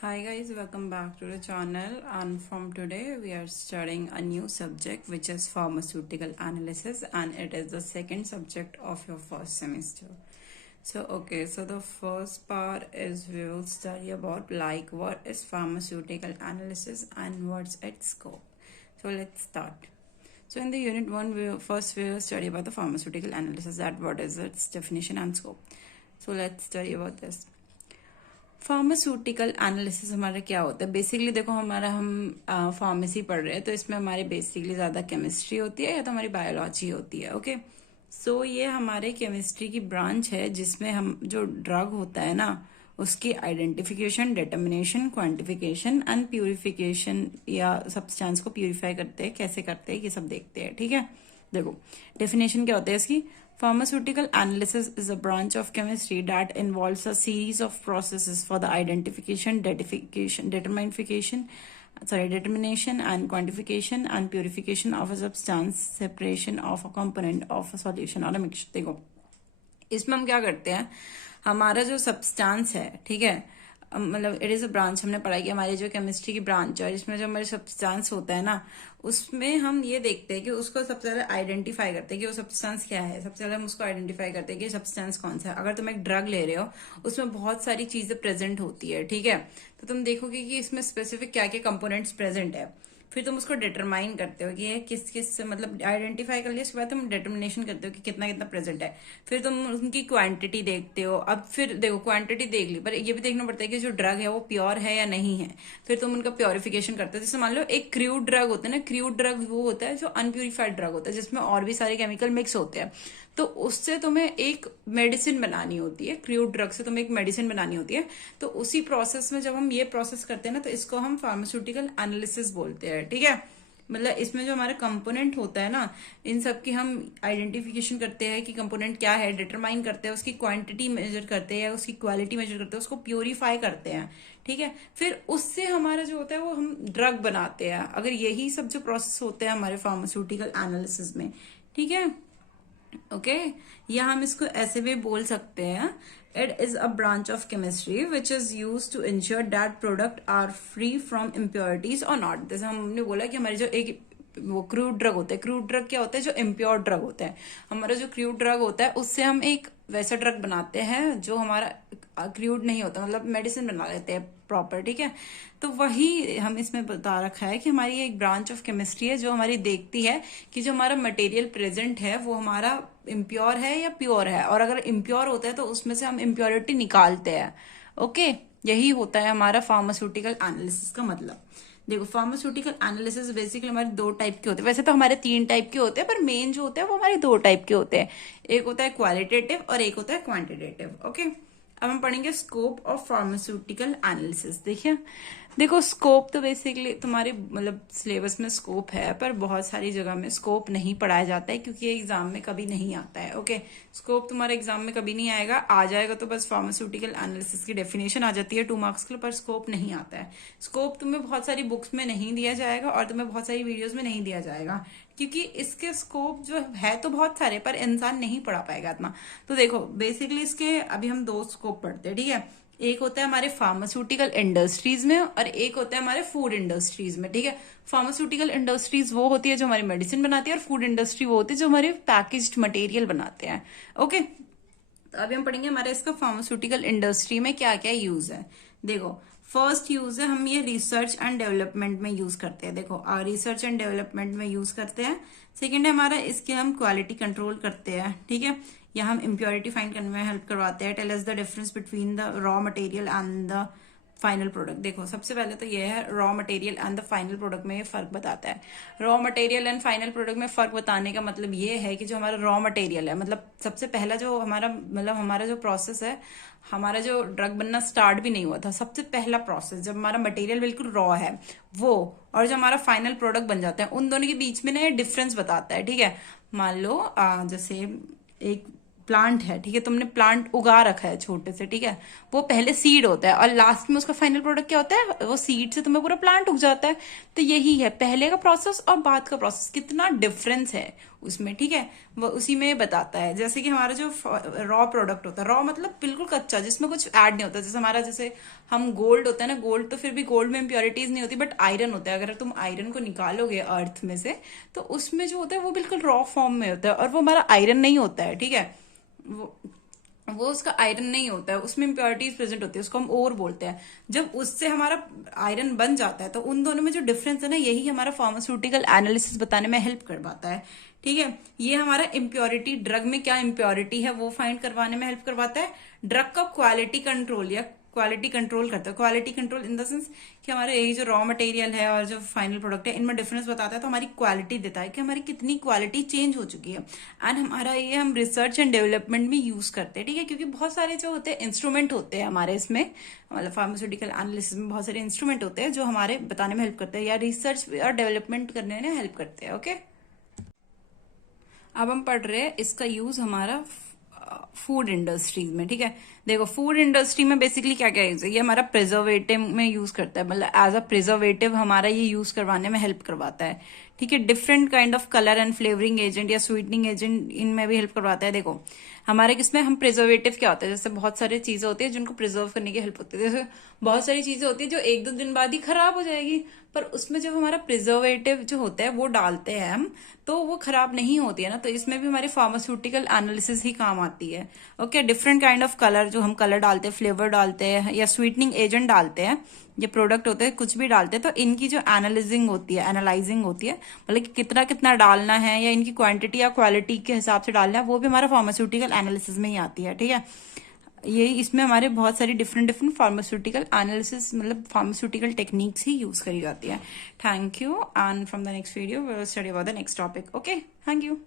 Hi guys, welcome back to the channel, and from today we are studying a new subject which is pharmaceutical analysis, and it is the second subject of your first semester. So the first part is we will study about like what is pharmaceutical analysis and what's its scope. So let's start. So in the unit 1 we will study about the pharmaceutical analysis, that what is its definition and scope. So let's study about this. Pharmaceutical analysis हमारा क्या होता है basically देखो हम pharmacy पढ़ रहे हैं तो इसमें हमारी बेसिकली ज़्यादा केमिस्ट्री होती है या तो हमारी बायोलॉजी होती है। ओके, सो ये हमारे केमिस्ट्री की ब्रांच है जिसमें हम जो ड्रग होता है ना उसकी identification, determination, quantification and purification या सब्सटेंस को प्यूरिफाई करते हैं, कैसे करते हैं ये सब देखते हैं। ठीक है, देखो डेफिनेशन क्या होता है इसकी। Pharmaceutical analysis is a branch of chemistry that involves a series of processes for the identification, determination and quantification and purification of a substance, separation of a component of a solution or a mixture। देखो इसमें हम क्या करते हैं, हमारा जो substance है, ठीक है, मतलब इट इज अ ब्रांच, हमने पढ़ा कि हमारी जो केमिस्ट्री की ब्रांच है इसमें जो हमारे सब्सटेंस होता है ना उसमें हम ये देखते हैं कि उसको सबसे पहले आइडेंटिफाई करते हैं कि वो सब्सटेंस क्या है। सबसे पहले हम उसको आइडेंटिफाई करते हैं कि सब्सटेंस कौन सा है। अगर तुम एक ड्रग ले रहे हो उसमें बहुत सारी चीजें प्रेजेंट होती है, ठीक है, तो तुम देखोगे कि इसमें स्पेसिफिक क्या क्या कंपोनेंट्स प्रेजेंट है। फिर तुम उसको डिटरमाइन करते हो कि ये किस किस मतलब आइडेंटिफाई कर लिया, उसके बाद तुम डिटर्मिनेशन करते हो कि कितना कितना प्रेजेंट है। फिर तुम उनकी क्वांटिटी देखते हो। अब फिर देखो क्वांटिटी देख ली, पर ये भी देखना पड़ता है कि जो ड्रग है वो प्योर है या नहीं है। फिर तुम उनका प्योरिफिकेशन करते हो। जैसे मान लो एक क्रूड ड्रग होता है ना, क्रूड ड्रग वो होता है जो अनप्यूरिफाइड ड्रग होता है जिसमें और भी सारे केमिकल मिक्स होते हैं, तो उससे तुम्हें एक मेडिसिन बनानी होती है। क्रूड ड्रग से तुम्हें एक मेडिसिन बनानी होती है। तो उसी प्रोसेस में जब हम ये प्रोसेस करते हैं ना तो इसको हम फार्मास्यूटिकल एनालिसिस बोलते हैं। ठीक है, मतलब इसमें जो हमारा कंपोनेंट होता है ना इन सब की हम आइडेंटिफिकेशन करते हैं कि कंपोनेंट क्या है, डिटरमाइन करते हैं, उसकी क्वांटिटी मेजर करते हैं, उसकी क्वालिटी मेजर करते हैं, उसको प्योरीफाई करते हैं। ठीक है, फिर उससे हमारा जो होता है वो हम ड्रग बनाते हैं। अगर यही सब जो प्रोसेस होते हैं हमारे फार्मास्यूटिकल एनालिसिस में, ठीक है, ओके, या हम इसको ऐसे भी बोल सकते हैं, it is a branch of chemistry which is use to ensure that product are free from impurities और नॉट। जैसे हमने बोला कि हमारी जो एक वो क्रूड ड्रग होता है, क्रूड ड्रग क्या होता है, जो इम्प्योर ड्रग होता है। हमारा जो क्रूड ड्रग होता है उससे हम एक वैसा ड्रग बनाते हैं जो हमारा क्रूड नहीं होता, मतलब मेडिसिन बना लेते हैं प्रॉपर। ठीक है, तो वही हम इसमें बता रखा है कि हमारी एक ब्रांच ऑफ केमिस्ट्री है जो हमारी देखती है कि जो हमारा मटेरियल प्रेजेंट है वो हमारा इम्प्योर है या प्योर है, और अगर इम्प्योर होता है तो उसमें से हम इम्प्योरिटी निकालते हैं। ओके, यही होता है हमारा फार्मास्यूटिकल एनालिसिस का मतलब। देखो फार्मास्यूटिकल एनालिसिस बेसिकली हमारे दो टाइप के होते हैं, वैसे तो हमारे तीन टाइप के होते हैं पर मेन जो होते हैं वो हमारे दो टाइप के होते हैं। एक होता है क्वालिटेटिव और एक होता है क्वांटिटेटिव। ओके, अब हम पढ़ेंगे स्कोप ऑफ फार्मास्यूटिकल एनालिसिस। देखिए, देखो स्कोप तो बेसिकली तुम्हारे मतलब सिलेबस में स्कोप है पर बहुत सारी जगह में स्कोप नहीं पढ़ाया जाता है क्योंकि ये एग्जाम में कभी नहीं आता है। ओके, स्कोप तुम्हारे एग्जाम में कभी नहीं आएगा, आ जाएगा तो बस फार्मास्यूटिकल एनालिसिस की डेफिनेशन आ जाती है 2 मार्क्स के लिए, पर स्कोप नहीं आता है। स्कोप तुम्हें बहुत सारी बुक्स में नहीं दिया जाएगा और तुम्हें बहुत सारी वीडियोज में नहीं दिया जाएगा क्योंकि इसके स्कोप जो है तो बहुत सारे पर इंसान नहीं पढ़ा पाएगा इतना। तो देखो बेसिकली इसके अभी हम 2 स्कोप पढ़ते हैं। ठीक है, एक होता है हमारे फार्मास्यूटिकल इंडस्ट्रीज में और एक होता है हमारे फूड इंडस्ट्रीज में। ठीक है, फार्मास्यूटिकल इंडस्ट्रीज वो होती है जो हमारी मेडिसिन बनाती है और फूड इंडस्ट्री वो होती है जो हमारे पैकेज्ड मटेरियल बनाते हैं। ओके, तो अभी हम पढ़ेंगे हमारे इसका फार्मास्यूटिकल इंडस्ट्री में क्या क्या यूज है। देखो फर्स्ट यूज है हम ये रिसर्च एंड डेवलपमेंट में यूज करते हैं। देखो रिसर्च एंड डेवलपमेंट में यूज करते हैं। सेकेंड है हमारा इसके हम क्वालिटी कंट्रोल करते हैं। ठीक है, या हम इम्प्योरिटी फाइंड करने में हेल्प करवाते हैं। Tell us the difference between the raw material and the final product. देखो सबसे पहले तो ये है raw material and the final product में ये फर्क बताता है। Raw material and final product में फर्क बताने का मतलब ये है कि जो हमारा रॉ मटेरियल है, मतलब सबसे पहला जो हमारा जो प्रोसेस है, हमारा जो ड्रग बनना स्टार्ट भी नहीं हुआ था, सबसे पहला प्रोसेस जब हमारा मटेरियल बिल्कुल रॉ है वो, और जो हमारा फाइनल प्रोडक्ट बन जाता है, उन दोनों के बीच में ना ये डिफरेंस बताता है। ठीक है, मान लो जैसे एक प्लांट है, ठीक है, तुमने प्लांट उगा रखा है छोटे से, ठीक है, वो पहले सीड होता है और लास्ट में उसका फाइनल प्रोडक्ट क्या होता है, वो सीड से तुम्हें पूरा प्लांट उग जाता है। तो यही है पहले का प्रोसेस और बाद का प्रोसेस, कितना डिफरेंस है उसमें, ठीक है। वो उसी में बताता है। जैसे कि हमारा जो रॉ प्रोडक्ट होता है, रॉ मतलब बिल्कुल कच्चा, जिसमें कुछ ऐड नहीं होता। जैसे हमारा, जैसे हम गोल्ड होता है ना, गोल्ड तो फिर भी गोल्ड में इम्प्योरिटीज नहीं होती, बट आयरन होता है। अगर तुम आयरन को निकालोगे अर्थ में से, तो उसमें जो होता है वो बिल्कुल रॉ फॉर्म में होता है, और वो हमारा आयरन नहीं होता है, ठीक है। वो उसका आयरन नहीं होता है, उसमें इम्प्योरिटीज प्रेजेंट होती है, उसको हम ओर बोलते हैं। जब उससे हमारा आयरन बन जाता है, तो उन दोनों में जो डिफरेंस है ना, यही हमारा फार्मास्यूटिकल एनालिसिस बताने में हेल्प कर पाता है, ठीक है। ये हमारा इम्प्योरिटी, ड्रग में क्या इम्प्योरिटी है वो फाइंड करवाने में हेल्प करवाता है। ड्रग का क्वालिटी कंट्रोल या क्वालिटी कंट्रोल करता है। Quality control in the sense कि हमारे यही जो रॉ मटेरियल है और जो फाइनल प्रोडक्ट है, इनमें डिफरेंस बताता है, तो हमारी क्वालिटी देता है कि हमारी कितनी क्वालिटी चेंज हो चुकी है। एंड हमारा ये हम रिसर्च एंड डेवलपमेंट में यूज करते हैं, ठीक है, क्योंकि बहुत सारे जो होते हैं इंस्ट्रूमेंट होते हैं हमारे इसमें, मतलब फार्मास्यूटिकल एनालिसिस में बहुत सारे इंस्ट्रूमेंट होते हैं जो हमारे बताने में हेल्प करते हैं या रिसर्च और डेवलपमेंट करने में हेल्प करते हैं, ओके। अब हम पढ़ रहे हैं इसका यूज हमारा फूड इंडस्ट्रीज में, ठीक है। देखो, फूड इंडस्ट्री में बेसिकली क्या क्या यूज है, ये हमारा प्रिजर्वेटिव में यूज करता है, मतलब एज अ प्रिजर्वेटिव हमारा ये यूज करवाने में हेल्प करवाता है, ठीक है। Different kind of colour and flavouring agent या स्वीटनिंग एजेंट इनमें भी हेल्प करवाता है। देखो, हमारे किसमें हम प्रिजर्वेटिव क्या होता है, जैसे बहुत सारी चीजें होती है जिनको प्रिजर्व करने की हेल्प होती है। जैसे बहुत सारी चीजें होती है जो 1-2 दिन बाद ही खराब हो जाएगी, पर उसमें जब हमारा प्रिजर्वेटिव जो होता है वो डालते हैं हम, तो वो खराब नहीं होती है ना। तो इसमें भी हमारी फार्मास्यूटिकल एनालिसिस ही काम आती है, okay. Different kind of colour, जो हम कलर डालते हैं, फ्लेवर डालते हैं या स्वीटनिंग एजेंट डालते हैं, ये प्रोडक्ट होते हैं, कुछ भी डालते हैं, तो इनकी जो एनालिजिंग होती है, एनालाइजिंग होती है, मतलब कि कितना कितना डालना है या इनकी क्वांटिटी या क्वालिटी के हिसाब से डालना है, वो भी हमारा फार्मास्यूटिकल एनालिसिस में ही आती है, ठीक है। ये इसमें हमारे बहुत सारी डिफरेंट डिफरेंट फार्मास्यूटिकल एनालिसिस, मतलब फार्मास्यूटिकल टेक्निक्स ही यूज करी जाती है। Thank you, and from the next video we will study about the next topic, okay. Thank you.